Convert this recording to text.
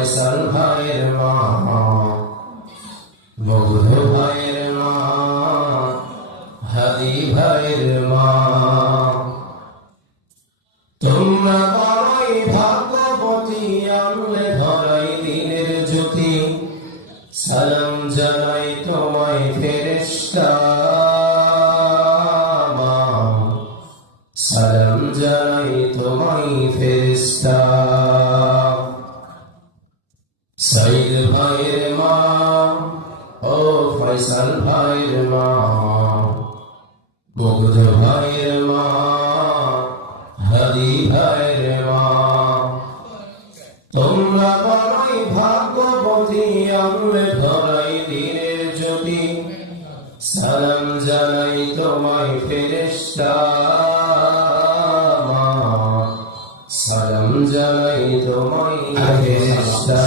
ফয়সাল ভাইয়ের মা, মুগ্ধ ভাইয়ের মা, হাদি ভাইয়ের মা। তোমরা বড়ই ভাগ্যবতী, আনলে ধরাই দিনের জ্যোতি। সালাম জানাই তোমায় ফেরেশতা, সালাম জানাই তোমায় ফেরেশতা। সাইদ ভাইয়ের মা, ও ফয়সাল ভাইয়ের মা, মুগ্ধ ভাইয়ের মা, হাদি ভাইয়ের মা। তোমরা বড়ই ভাগ্যবতী, আনলে ধরাই দিনের জ্যোতি। সালাম জানাই তোমায় ফেরেশতা, সালাম জানাই তোমায় ফেরেশতা।